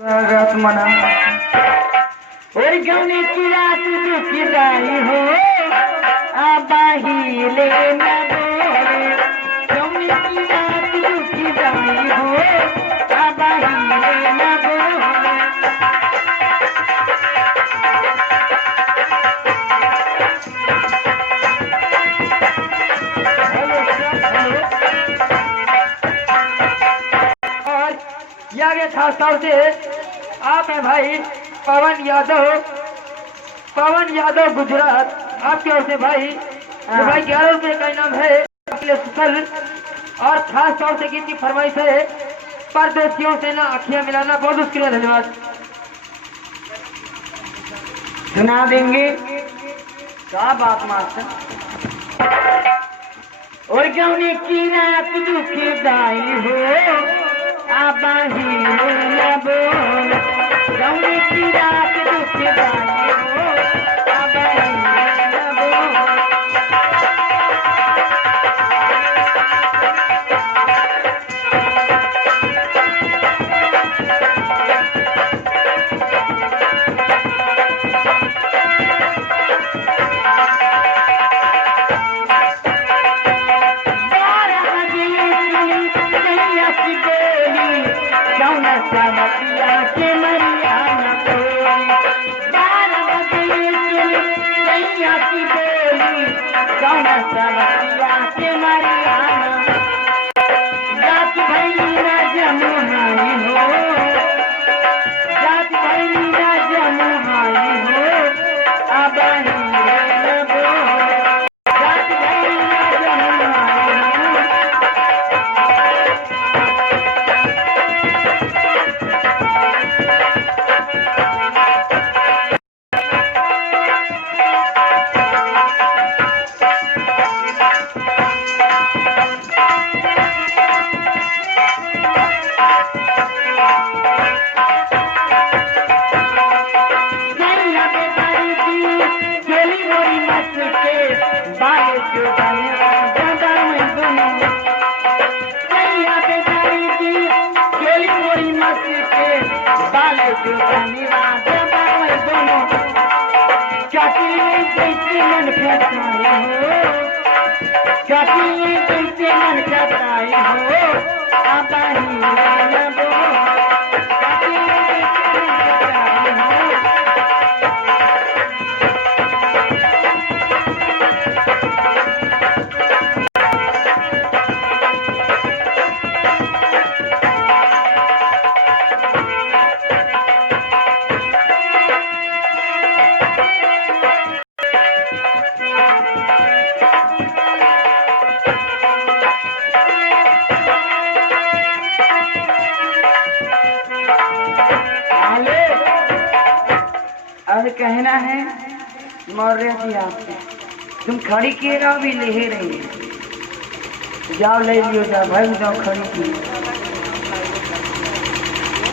रात मना और गौने की रात दुखदाई हो आबाही ले न बोले। गौने की रात दुखदाई हो आबाही ले न बोले। और यार खास तौर से आप हैं भाई पवन यादव गुजरात आपकी ओर से भाई तो भाई 11 रुपये का इनाम है स्पेशल। और खास तौर से गीत की फरमाइश है परदेसियों से ना अखियां मिलाना। बहुत शुक्रिया धन्यवाद। सुना देंगे क्या बात मास्टर। और गौने की रात दुखदाई हो आबाही ले न बोले। गौने की रात दुखदाई हो आबाही ले न बोले। सावतिया के मरिया न कोई 12 बजे नैया की बोली। कौन सावतिया के मरिया न जात भैली न जमुहाई हो। जात भैली न जमुहाई हो आबाही ले न बोले। जात भैली न जमुहाई हो। और कहना है मौर्य जी आपसे तुम खड़ी किए रहो भी ले रही है। जाओ ले लियो जाओ भाई जाओ खड़ी की।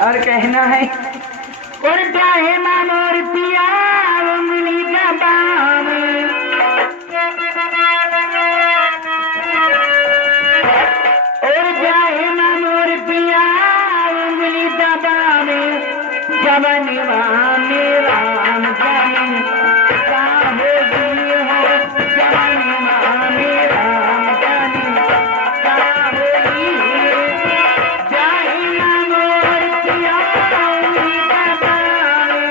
और कहना है और चाहे मानोर पिया उंगली दबावे। और चाहे मानोर पिया उंगली दबावे। जवनवा में राम जाने का होगी हो। जवनवा में राम जाने का होगी। जाए मानोर पिया उंगली दबावे।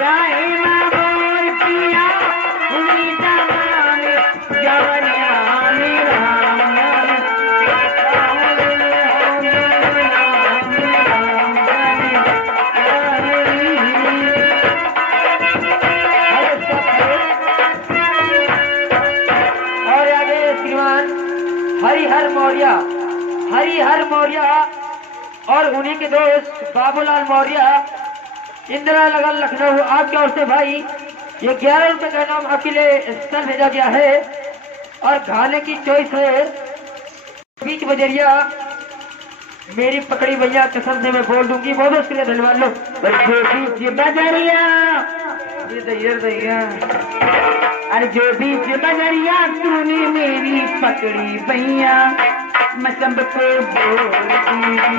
जाए मानोर पिया उंगली दबावे। जवनवा में राम जाने का होगी हरिहर मौर्य और उन्हीं के दोस्त बाबूलाल मौर्य इंदिरा नगर लखनऊ आपकी ओर से भाई ये 11 रुपए का नाम अकेले स्थल भेजा गया है। और खाने की चॉइस है बीच बजरिया मेरी पकड़ी भैया कसम से मैं बोल दूंगी। बहुत उसके लिए धन्यवाद। लो बीच बजरिया अरे जो बीच बजरिया तूने मेरी पकड़ी भैया मैं सबको बोल दूंगी।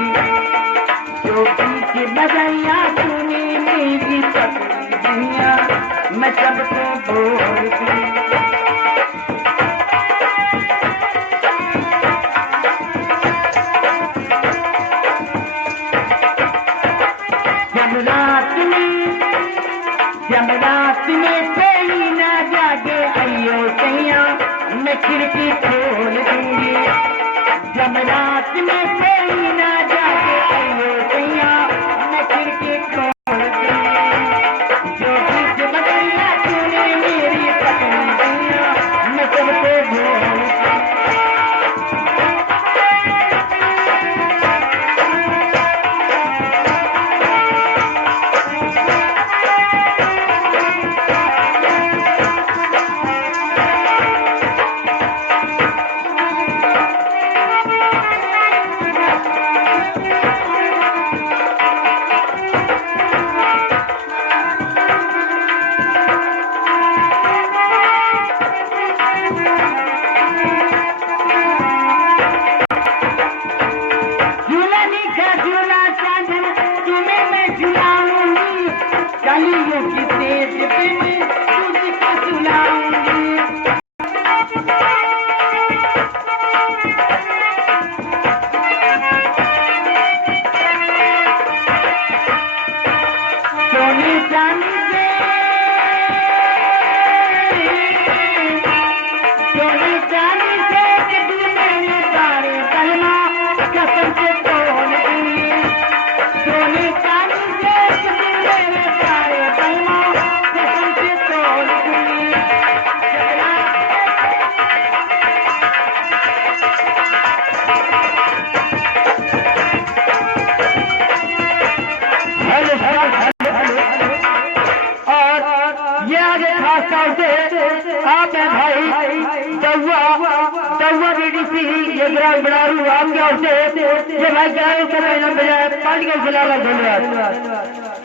जो पीछे बजैया तूने मेरी पकड़ी दुनिया मैं सबको बोल दूं जब रात में कोई ना जागे अयो सैया मैं खिड़की खोल दूंगी जब रात में कोई ना जागे अयो सैया मैं खिड़की खोल दूंगी जो बीच बदलिया तूने मेरी पकड़ी दुनिया मैं सबको बोल कलियों की तेज पे मैं तुझको सुनाऊंगी सोने चांदी से मैंने सारे कलमा कसम से तोड़ दूंगी सोने चांदी से मेरे सारे कलमा कसम से तोड़ दूंगी और ये आगे खास तौर से आप हैं भाई तौवा बीडीसी ये ग्राम बनारू आपके ओर से ये भाई ग्राम कर रहे हैं बजाय पार्टी के खिलाफ धन्यवाद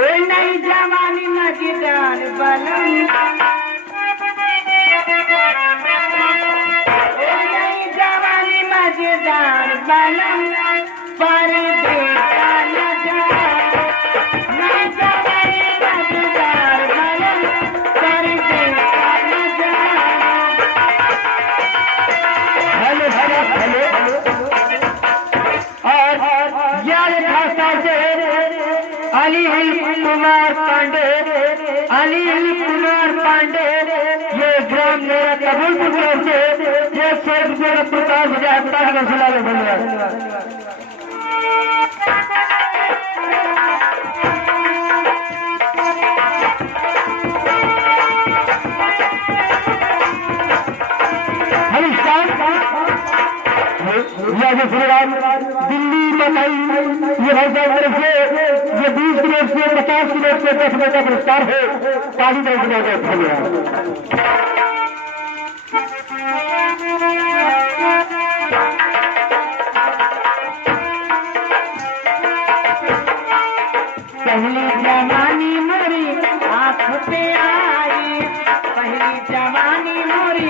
ओए नई जवानी मजेदार बलम ओए नई जवानी मजेदार बलम पर देखा न जा नई जवानी मजेदार बलम पर देखा न जा हेलो हेलो हेलो और यार खास तौर से अली कुमार पांडे ये ग्राम मेरा कबूलपुर से ये 100 रुपये का प्रकाश धन्यवाद दिल्ली मकाई ये भाई साहब तरफ से ये 20 किलो से 50 किलो से 10 रुपये का पुरस्कार है काफी धन्यवाद पहली जवानी मोरी आँख पे आई पहली जवानी मोरी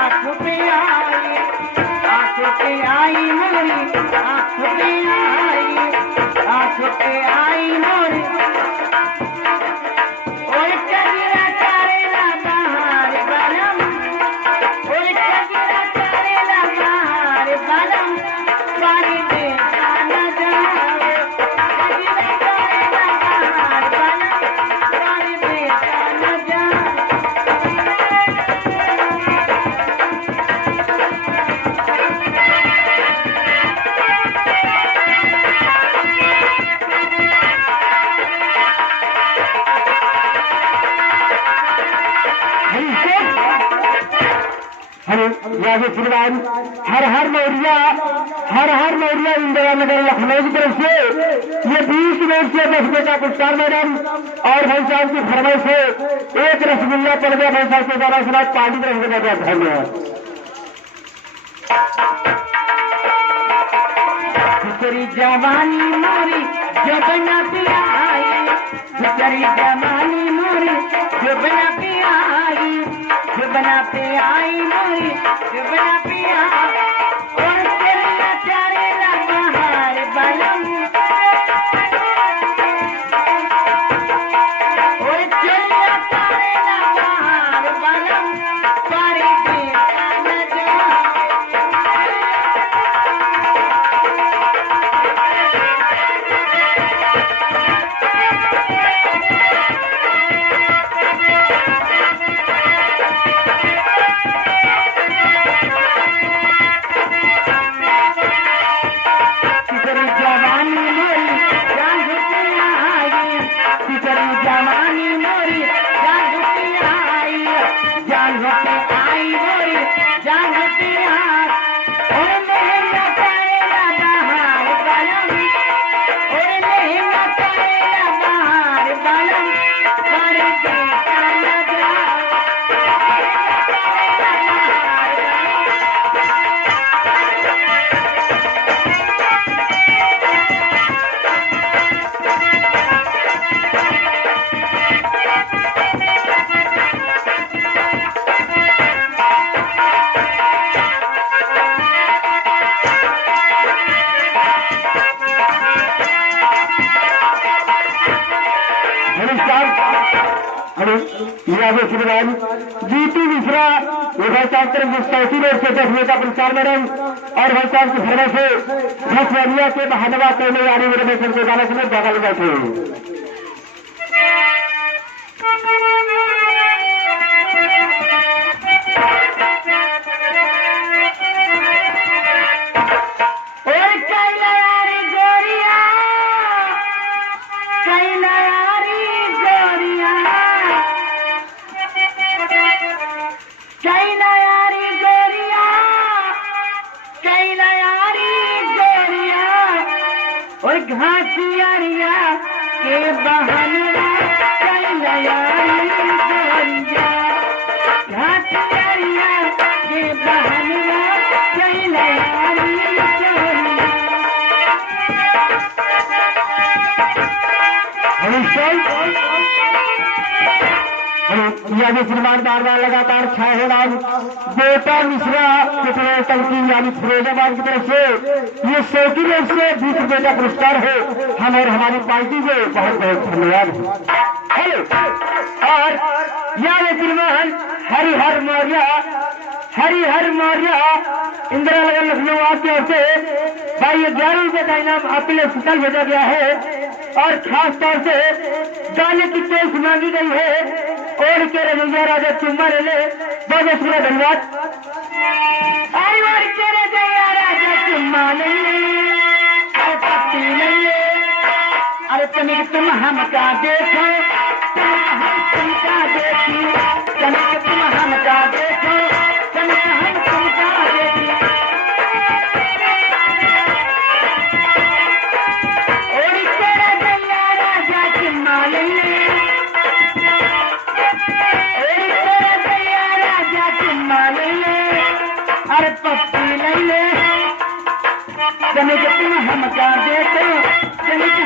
आँख पे आई आँख पे आई मोरी आँख पे आई आँख पे आई मोरी ओए कजरा करेला बहार बलम ओए कजरा करेला बहार बलम पानी देखा न जाए कजरा करेला बहार बलम पानी देखा न जाए लिहाजा श्रीमान हर मौर्या इंदिरा नगर लखनऊ की तरफ से ये 20 मिनट से 10 रुपये का पुरस्कार मैडम और भाई साहब की फरमाइश से एक रसगुल्ला पड़ गया भाई साहब के द्वारा सुना पार्टी तरफ से बहुत धन्यवाद। तेरी जवानी मोरी जब न पिया आई, तेरी जवानी मोरी जब न पिया आई, जब न पिया आई मोरी जब न पिया और तेरा चारे लगा हार बलम और तेरा चारे लगा हार बलम सारी श्रीमान जीतू मिश्रा भाई साहब तरफ चौथी रोड से 10 रुपये का पुरस्कार मैडम और भाई साहब की फरमाइश से घसवलिया के बहानवा कहने वाली मेरे बेसन के गाना सुने बगल बैठे घासियारिया के बहनवा कैलयारी गोरिया, घासियारिया के बहनवा कैलयारी गोरिया। श्रीमान बार बार लगातार छाए हो रहा बेटा मिश्रा पेट्रोल टंकी यानी फिरोजाबाद की तरफ से ये 100 रोड से 20 रुपये का पुरस्कार है। हम और हमारी पार्टी को बहुत बहुत धन्यवाद। हेलो और यानी श्रीमान हरिहर मौर्य इंदिरा नगर लखनऊ आपकी ओर से भाई 11 रुपये का इनाम आपके लिए स्पेशल भेजा गया है और खास तौर से गाने की तेज मांगी गई है और के रजैया राजा चुम्मा ले ले बहुत बहुत शुक्रिया धन्यवाद। अरे और के रजैया राजा चुम्मा ले ले अरे पत्ती ले ले अरे तनिक तुम हमका देखो हम तुमका देखी तनिक तुम हमका देखो तनिक हम तुमका देखी और के रजैया राजा चुम्मा ले ले अरे पत्ती ले ले तनिक तुम हमका देखो तनिक